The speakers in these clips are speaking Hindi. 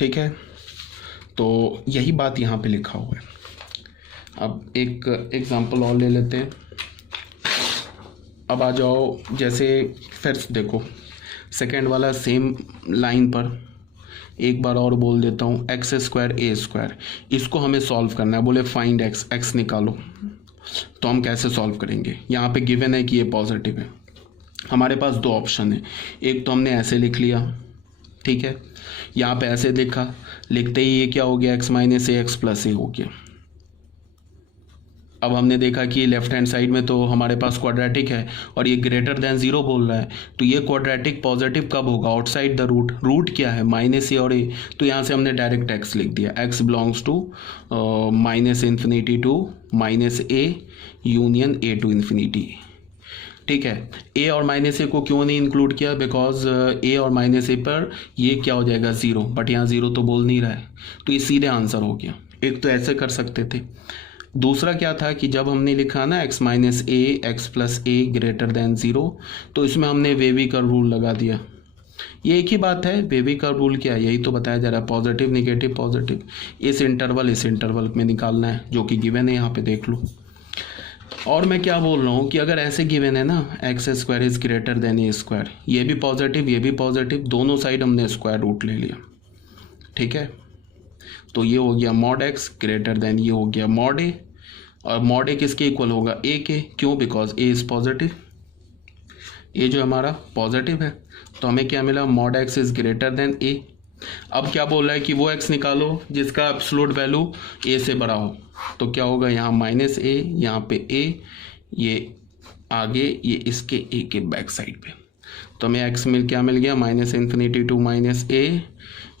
ठीक है, तो यही बात यहाँ पे लिखा हुआ है। अब एक एग्जांपल और ले लेते हैं। अब आ जाओ, जैसे फिर देखो सेकेंड वाला सेम लाइन पर एक बार और बोल देता हूँ, एक्स स्क्वायर ए स्क्वायर, इसको हमें सॉल्व करना है। बोले फाइंड एक्स, एक्स निकालो, तो हम कैसे सॉल्व करेंगे? यहाँ पे गिवन है कि ये पॉजिटिव है। हमारे पास दो ऑप्शन है, एक तो हमने ऐसे लिख लिया, ठीक है, यहाँ पे ऐसे लिखा, लिखते ही ये क्या हो गया, एक्स माइनस ए एक्स प्लस ए हो गया। अब हमने देखा कि लेफ्ट हैंड साइड में तो हमारे पास क्वाड्रेटिक है और ये ग्रेटर देन 0 बोल रहा है, तो ये क्वाड्रेटिक पॉजिटिव कब होगा? Outside the root. रूट क्या है? माइनस ए और ए, तो यहाँ से हमने डायरेक्ट एक्स लिख दिया, x belongs to minus infinity to minus a union a to infinity. ठीक है, ए और माइनस ए को क्यों नहीं इंक्लूड किया? बिकॉज ए और माइनस ए पर ये क्या हो जाएगा, 0, बट यहाँ 0 तो बोल नहीं रहा है, तो ये सीधे आंसर हो गया। एक तो ऐसे कर सकते थे। दूसरा क्या था कि जब हमने लिखा ना एक्स माइनस ए एक्स प्लस ए ग्रेटर देन 0, तो इसमें हमने वेवी का रूल लगा दिया। ये एक ही बात है, वेवी का रूल क्या है, यही तो बताया जा रहा है, पॉजिटिव निगेटिव पॉजिटिव, इस इंटरवल में निकालना है, जो कि गिवन है, यहाँ पे देख लो। और मैं क्या बोल रहा हूँ कि अगर ऐसे गिवन है ना, x square is greater than A square, ये भी पॉजिटिव ये भी पॉजिटिव, दोनों साइड हमने स्क्वायर रूट ले लिया, ठीक है, तो ये हो गया मॉड एक्स ग्रेटर देन ये हो गया मॉड ए, और मॉड ए किसके इक्वल होगा, ए के, क्यों? Because A is positive, A जो हमारा पॉजिटिव है, तो हमें क्या मिला, mod x is greater than A. अब क्या बोल रहा है कि वो एक्स निकालो जिसका एब्सोल्यूट वैल्यू ए से बड़ा हो, तो क्या होगा, यहाँ माइनस ए, यहाँ पे ए, ये आगे, ये इसके ए के बैक साइड पे, तो हमें एक्स क्या मिल गया, minus infinity to minus a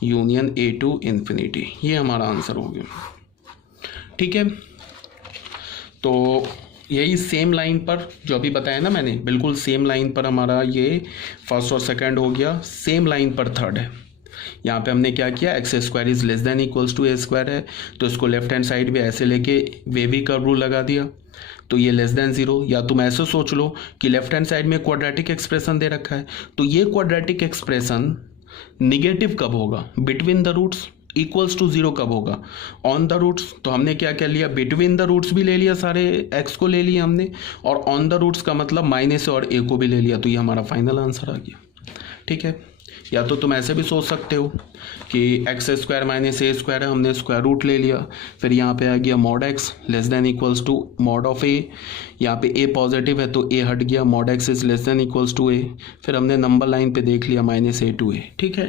union a to infinity, ये हमारा आंसर हो गया। ठीक है, तो यही सेम लाइन पर जो अभी बताया ना मैंने, बिल्कुल सेम लाइन पर हमारा ये फर्स्ट और सेकंड हो गया, सेम लाइन पर थर्ड है। यहाँ पे हमने क्या किया, x square is less than equals to A square है, तो इसको लेफ्ट हैंड साइड पे ऐसे लेके वेवी का रूल लगा दिया, तो ये लेस देन 0। या तुम ऐसे सोच लो कि लेफ्ट हैंड साइड में क्वाड्रेटिक एक्सप्रेशन दे रखा है, तो ये क्वाड्रेटिक एक्सप्रेशन निगेटिव कब होगा, between the roots, equals to 0 कब होगा, ऑन द रूट्स। तो हमने क्या क्या लिया, बिटवीन द रूट्स भी ले लिया, सारे एक्स को ले लिया हमने, और ऑन द रूट्स का मतलब माइनस और ए को भी ले लिया, तो ये हमारा फाइनल आंसर आ गया। ठीक है, या तो तुम ऐसे भी सोच सकते हो कि एक्स स्क्वायर माइनस ए स्क्वायर है, हमने स्क्वायर रूट ले लिया, फिर यहाँ पे आ गया mod x less than equals to mod of A, यहाँ पे ए पॉजिटिव है तो ए हट गया, mod x is less than equals to A, फिर हमने नंबर लाइन पे देख लिया माइनस ए टू ए। ठीक है,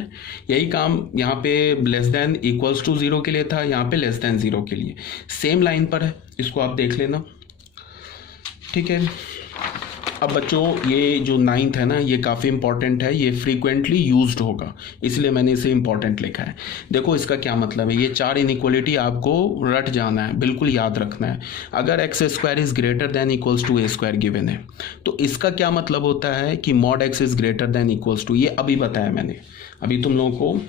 यही काम यहाँ पे लेस देन इक्वल्स टू 0 के लिए था, यहाँ पे लेस देन 0 के लिए, सेम लाइन पर है, इसको आप देख लेना। ठीक है, अब बच्चों ये जो 9th है ना, ये काफ़ी इंपॉर्टेंट है, ये फ्रीक्वेंटली यूज्ड होगा, इसलिए मैंने इसे इंपॉर्टेंट लिखा है। देखो इसका क्या मतलब है, ये 4 इनइक्वालिटी आपको रट जाना है, बिल्कुल याद रखना है। अगर x square is greater than equals to A square given है, तो इसका क्या मतलब होता है कि mod x is greater than equals to, ये अभी बताया मैंने, अभी तुम लोगों को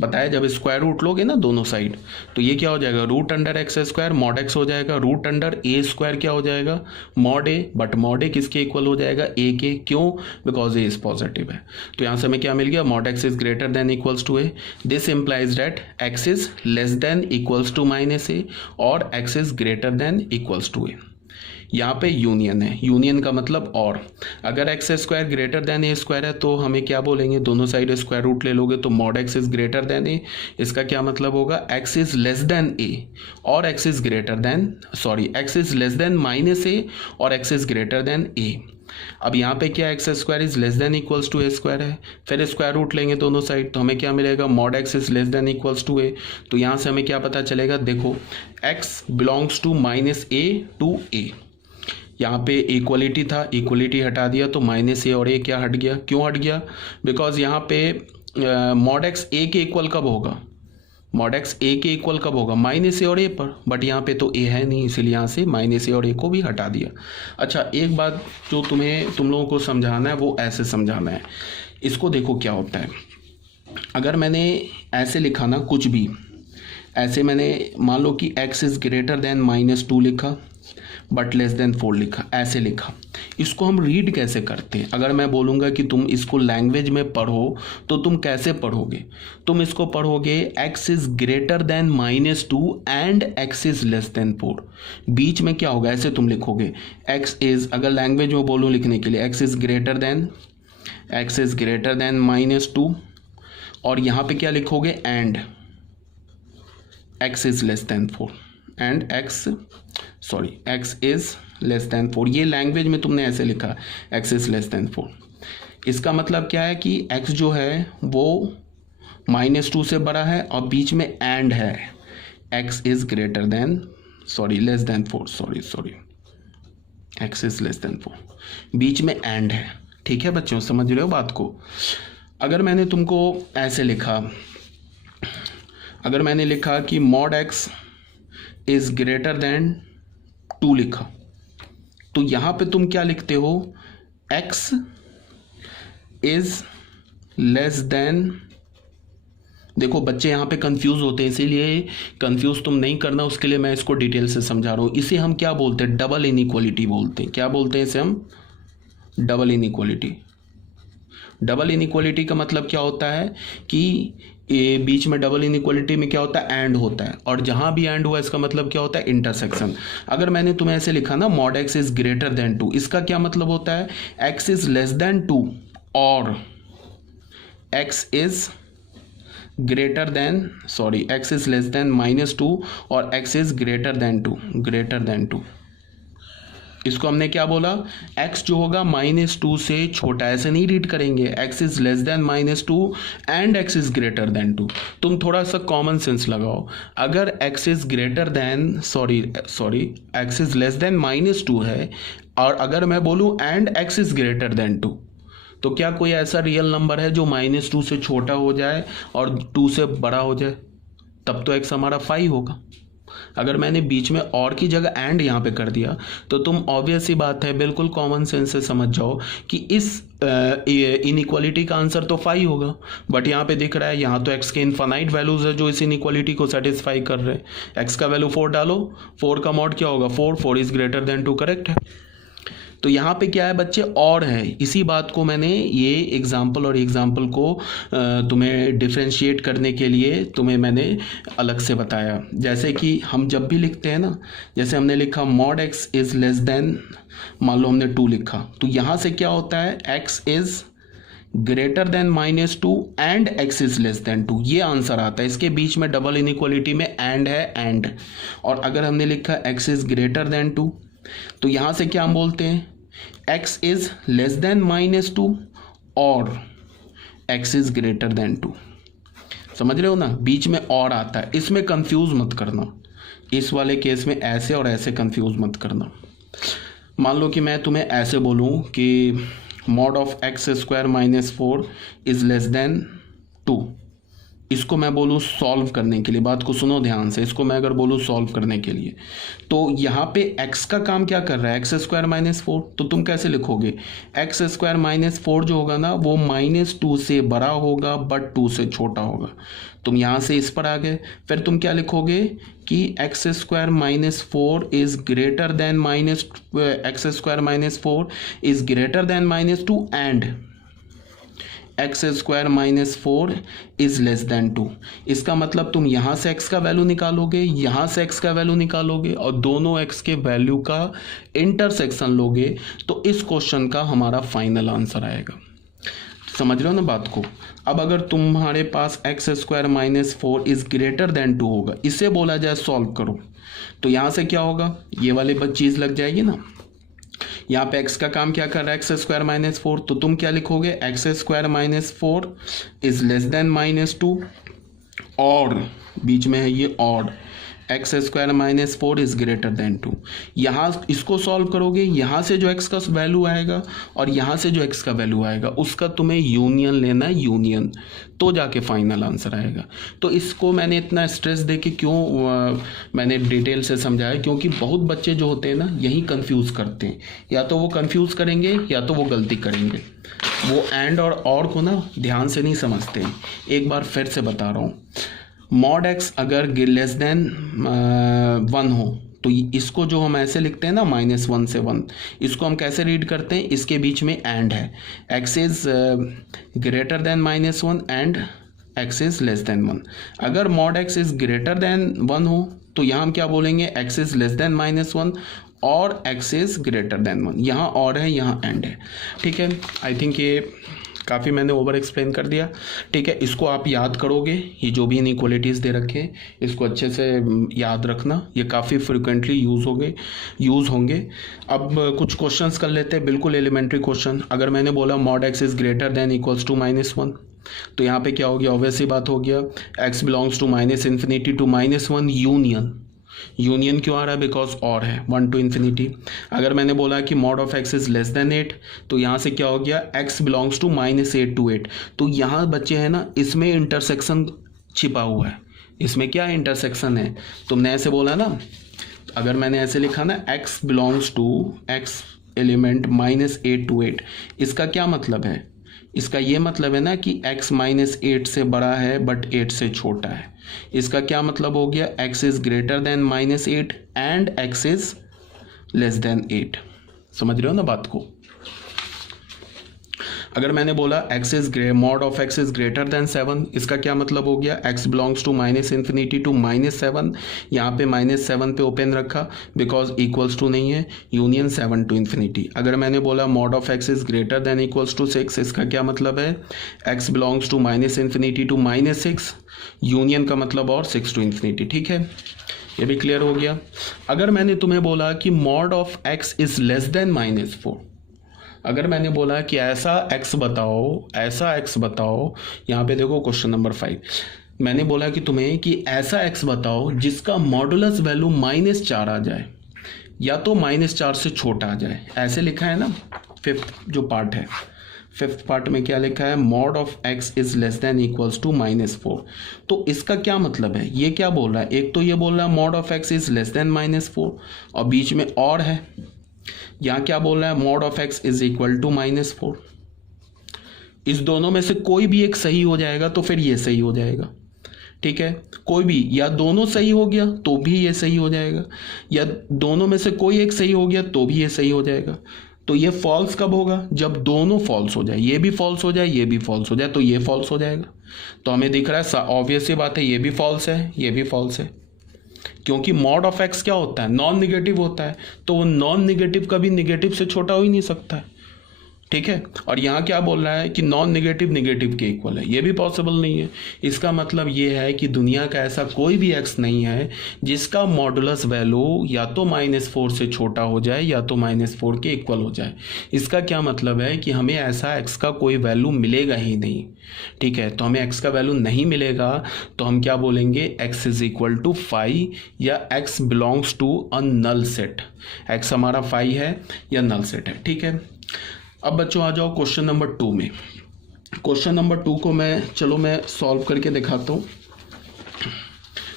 बताया, जब स्क्वायर रूट लोगे ना दोनों साइड, तो ये क्या हो जाएगा, root under x square mod x हो जाएगा, रूट अंडर ए स्क्वायर क्या हो जाएगा, mod a, but mod a किसके इक्वल हो जाएगा, ए के, क्यों? बिकॉज ए इज पॉजिटिव है। तो यहाँ से हमें क्या मिल गया, mod x is greater than equals to A, this implies that x is less than equals to minus A, और x is greater than equals to A. यहाँ पे यूनियन है, यूनियन का मतलब और, अगर x square greater than A square है तो हमें क्या बोलेंगे, दोनों साइड स्क्वायर रूट ले लोगे तो mod x is greater than A, इसका क्या मतलब होगा, x is less than A और x is greater than, sorry x is less than minus A और x is greater than A. अब यहाँ पे क्या, x square is less than equals to A square है, फिर स्क्वायर रूट लेंगे दोनों साइड, तो हमें क्या मिलेगा, mod x is less than equals to A. तो यहाँ से हमें क्या पता चलेगा, देखो x belongs to minus A to A, यहाँ पे इक्वलिटी था, इक्वलिटी हटा दिया तो माइनस ए और ए क्या हट गया, क्यों हट गया, बिकॉज यहाँ पे मॉड एक्स ए के इक्वल कब होगा, मॉड एक्स ए के इक्वल कब होगा, माइनस ए और ए पर, बट यहाँ पे तो ए है नहीं, इसलिए यहाँ से माइनस ए और ए को भी हटा दिया। अच्छा, एक बात जो तुम लोगों को समझाना है वो ऐसे समझाना है, इसको देखो क्या होता है, अगर मैंने ऐसे लिखा ना कुछ भी, ऐसे मैंने मान लो कि x इज़ ग्रेटर देन -2 लिखा, बट लेस देन 4 लिखा, ऐसे लिखा। इसको हम रीड कैसे करते हैं? अगर मैं बोलूँगा कि तुम इसको लैंग्वेज में पढ़ो तो तुम कैसे पढ़ोगे? तुम इसको पढ़ोगे x is greater then -2 and x is less then 4। बीच में क्या होगा, ऐसे तुम लिखोगे x इज, अगर लैंग्वेज में बोलूँ लिखने के लिए, x इज ग्रेटर देन -2 और यहाँ पे क्या लिखोगे, and x is less then 4 and x is less then 4। ये लैंग्वेज में तुमने ऐसे लिखा x इज लेस देन 4। इसका मतलब क्या है कि x जो है वो -2 से बड़ा है और बीच में एंड है, x is greater than less than 4, x is less then 4, बीच में एंड है। ठीक है बच्चों, समझ रहे हो बात को? अगर मैंने तुमको ऐसे लिखा, अगर मैंने लिखा कि mod x is greater then 2 लिखा, तो यहां पे तुम क्या लिखते हो, x इज लेस देन, देखो बच्चे यहाँ पे कंफ्यूज होते हैं, इसीलिए कंफ्यूज तुम नहीं करना, उसके लिए मैं इसको डिटेल से समझा रहा हूँ। इसे हम क्या बोलते हैं, डबल इनइक्वालिटी बोलते हैं। क्या बोलते हैं इसे हम? Double inequality. डबल इनइक्वालिटी का मतलब क्या होता है कि बीच में डबल इनइक्वालिटी में क्या होता है, एंड होता है, और जहां भी एंड हुआ इसका मतलब क्या होता है, इंटरसेक्शन। अगर मैंने तुम्हें ऐसे लिखा ना, mod x is greater then 2, इसका क्या मतलब होता है, x इज लेस देन 2 और x is greater then x is less then -2 और x इज ग्रेटर देन 2। इसको हमने क्या बोला, x जो होगा -2 से छोटा, ऐसे नहीं रीड करेंगे, x is less then -2 and x is greater then 2। तुम थोड़ा सा कॉमन सेंस लगाओ, अगर x is greater then x is less then -2 है और अगर मैं बोलूँ and x is greater then 2, तो क्या कोई ऐसा रियल नंबर है जो -2 से छोटा हो जाए और 2 से बड़ा हो जाए? तब तो x हमारा 5 होगा। अगर मैंने बीच में और की जगह एंड यहाँ पे कर दिया तो तुम ऑब्वियस ही बात है, बिल्कुल कॉमन सेंस से समझ जाओ कि इस इनइक्वालिटी का आंसर तो 5 होगा। बट यहाँ पे दिख रहा है, यहाँ तो x के इनफाइनाइट वैल्यूज है जो इस इनइक्वालिटी को सेटिस्फाई कर रहे हैं। x का वैल्यू 4 डालो, 4 का मॉड क्या होगा, 4 इज ग्रेटर देन 2, करेक्ट है। तो यहाँ पे क्या है बच्चे, और है। इसी बात को मैंने ये एग्जाम्पल और एग्जाम्पल को तुम्हें डिफ्रेंशिएट करने के लिए तुम्हें मैंने अलग से बताया। जैसे कि हम जब भी लिखते हैं ना, जैसे हमने लिखा mod x is less then, मान लो हमने 2 लिखा, तो यहाँ से क्या होता है, x is greater then -2 and x is less then 2, ये आंसर आता है। इसके बीच में डबल इनइक्वालिटी में एंड है, एंड। और अगर हमने लिखा x इज ग्रेटर देन 2, तो यहां से क्या हम बोलते हैं, x इज लेस देन -2 और x इज ग्रेटर देन 2। समझ रहे हो ना, बीच में और आता है, इसमें कंफ्यूज मत करना। इस वाले केस में ऐसे और ऐसे कंफ्यूज मत करना। मान लो कि मैं तुम्हें ऐसे बोलूं कि mod of x square -4 is less then 2, इसको मैं बोलूँ सॉल्व करने के लिए, बात को सुनो ध्यान से, इसको मैं अगर बोलूँ सॉल्व करने के लिए, तो यहाँ पे x का काम क्या कर रहा है, x स्क्वायर -4, तो तुम कैसे लिखोगे, x स्क्वायर -4 जो होगा ना वो -2 से बड़ा होगा बट 2 से छोटा होगा। तुम यहाँ से इस पर आ गए, फिर तुम क्या लिखोगे कि x square -4 is greater then x square -4 is greater then -2 and x square -4 is less then 2। इसका मतलब तुम यहाँ से x का वैल्यू निकालोगे, यहाँ से x का वैल्यू निकालोगे और दोनों x के वैल्यू का इंटरसेक्शन लोगे, तो इस क्वेश्चन का हमारा फाइनल आंसर आएगा। समझ रहे हो ना बात को? अब अगर तुम्हारे पास x square -4 is greater then 2 होगा, इसे बोला जाए सॉल्व करो, तो यहाँ से क्या होगा, ये वाली चीज़ लग जाएगी ना। यहाँ पे x का काम क्या कर रहा है, x स्क्वायर -4, तो तुम क्या लिखोगे, x square -4 is less then -2 और बीच में है ये और x square -4 is greater then 2। यहाँ इसको सॉल्व करोगे, यहाँ से जो x का वैल्यू आएगा और यहाँ से जो x का वैल्यू आएगा उसका तुम्हें यूनियन लेना है, यूनियन, तो जाके फाइनल आंसर आएगा। तो इसको मैंने इतना स्ट्रेस दे के क्यों मैंने डिटेल से समझाया, क्योंकि बहुत बच्चे जो होते हैं ना यही कंफ्यूज करते हैं, या तो वो कंफ्यूज करेंगे या तो वो गलती करेंगे, वो एंड और को ना ध्यान से नहीं समझते। एक बार फिर से बता रहा हूँ, mod x अगर लेस देन 1 हो तो इसको जो हम ऐसे लिखते हैं ना -1 से 1, इसको हम कैसे रीड करते हैं, इसके बीच में एंड है, x is greater then -1 and x is less then 1। अगर mod x is greater then 1 हो तो यहाँ हम क्या बोलेंगे, x इज लेस देन -1 और x इज ग्रेटर देन 1। यहाँ और है, यहाँ एंड है, ठीक है। आई थिंक ये काफ़ी मैंने ओवर एक्सप्लेन कर दिया, ठीक है। इसको आप याद करोगे, ये जो भी इनइक्वालिटीज़ दे रखे हैं इसको अच्छे से याद रखना, ये काफ़ी फ्रिक्वेंटली यूज़ होंगे। अब कुछ क्वेश्चंस कर लेते हैं, बिल्कुल एलिमेंट्री क्वेश्चन। अगर मैंने बोला mod x is greater than equals to -1, तो यहाँ पे क्या हो गया, ऑब्वियस सी बात हो गया, x belongs to -∞ to -1 union क्यों आ रहा है, बिकॉज और है 1 to ∞। अगर मैंने बोला कि mod of x is less then 8, तो यहाँ से क्या हो गया, x बिलोंग्स टू -8 to 8। तो यहाँ बच्चे हैं ना, इसमें इंटरसेक्शन छिपा हुआ है, इसमें क्या इंटरसेक्शन है, तुमने ऐसे बोला ना, अगर मैंने ऐसे लिखा ना x belongs to x element -8 to 8, इसका क्या मतलब है, इसका ये मतलब है ना कि x -8 से बड़ा है बट 8 से छोटा है। इसका क्या मतलब हो गया, x is greater then -8 and x is less then 8। समझ रहे हो ना बात को। अगर मैंने बोला mod of x is greater then 7, इसका क्या मतलब हो गया, x बिलोंग्स टू -∞ टू -7, यहाँ पे -7 पे ओपन रखा बिकॉज इक्वल्स टू नहीं है, यूनियन 7 to ∞। अगर मैंने बोला mod of x is greater than equals to 6, इसका क्या मतलब है, x belongs to -∞ to -6, union का मतलब और 6 to ∞, ठीक है, ये भी क्लियर हो गया। अगर मैंने तुम्हें बोला कि mod of x is less then -4, अगर मैंने बोला कि ऐसा x बताओ, यहाँ पे देखो क्वेश्चन नंबर 5, मैंने बोला कि तुम्हें कि ऐसा x बताओ जिसका मॉडुलस वैल्यू -4 आ जाए या तो -4 से छोटा आ जाए, ऐसे लिखा है ना। फिफ्थ पार्ट में क्या लिखा है, mod of x is less than equals to -4। तो इसका क्या मतलब है, ये क्या बोल रहा है, एक तो ये बोल रहा है mod of x is less then -4 और बीच में और है, यहाँ क्या बोल रहा है, mod of x is equal to -4। इस दोनों में से कोई भी एक सही हो जाएगा तो फिर ये सही हो जाएगा, ठीक है। कोई भी, या दोनों सही हो गया तो भी ये सही हो जाएगा, या दोनों में से कोई एक सही हो गया तो भी ये सही हो जाएगा। तो ये फॉल्स कब होगा, जब दोनों फॉल्स हो जाए, ये भी फॉल्स हो जाए, ये भी फॉल्स हो जाए, तो ये फॉल्स हो जाएगा। तो हमें दिख रहा है, ऑब्वियस सी बात है, ये भी फॉल्स है, ये भी फॉल्स है, क्योंकि मॉड ऑफ x क्या होता है, नॉन निगेटिव होता है, तो वो नॉन निगेटिव कभी निगेटिव से छोटा हो ही नहीं सकता है, ठीक है। और यहाँ क्या बोल रहा है कि नॉन निगेटिव निगेटिव के इक्वल है, ये भी पॉसिबल नहीं है। इसका मतलब ये है कि दुनिया का ऐसा कोई भी x नहीं है जिसका मॉडुलस वैल्यू या तो -4 से छोटा हो जाए या तो -4 के इक्वल हो जाए। इसका क्या मतलब है कि हमें ऐसा x का कोई वैल्यू मिलेगा ही नहीं, ठीक है। तो हमें x का वैल्यू नहीं मिलेगा तो हम क्या बोलेंगे, x इज इक्वल टू 5 या x belongs to a null set, x हमारा 5 है या नल सेट है, ठीक है। अब बच्चों आ जाओ क्वेश्चन नंबर 2 में। क्वेश्चन नंबर 2 को मैं सॉल्व करके दिखाता हूँ।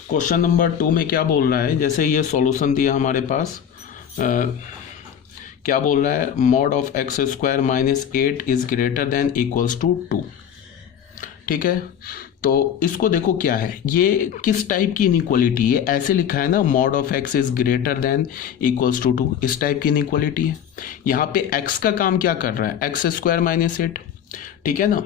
क्वेश्चन नंबर 2 में क्या बोल रहा है, जैसे ये सॉल्यूशन दिया हमारे पास, क्या बोल रहा है, mod of x² -8 is greater than equals to 2, ठीक है। तो इसको देखो क्या है, ये किस टाइप की इनइक्वालिटी है, ऐसे लिखा है ना, mod of x is greater than equals to 2, इस टाइप की इनइक्वालिटी है। यहाँ पे x का काम क्या कर रहा है, x² -8, ठीक है ना।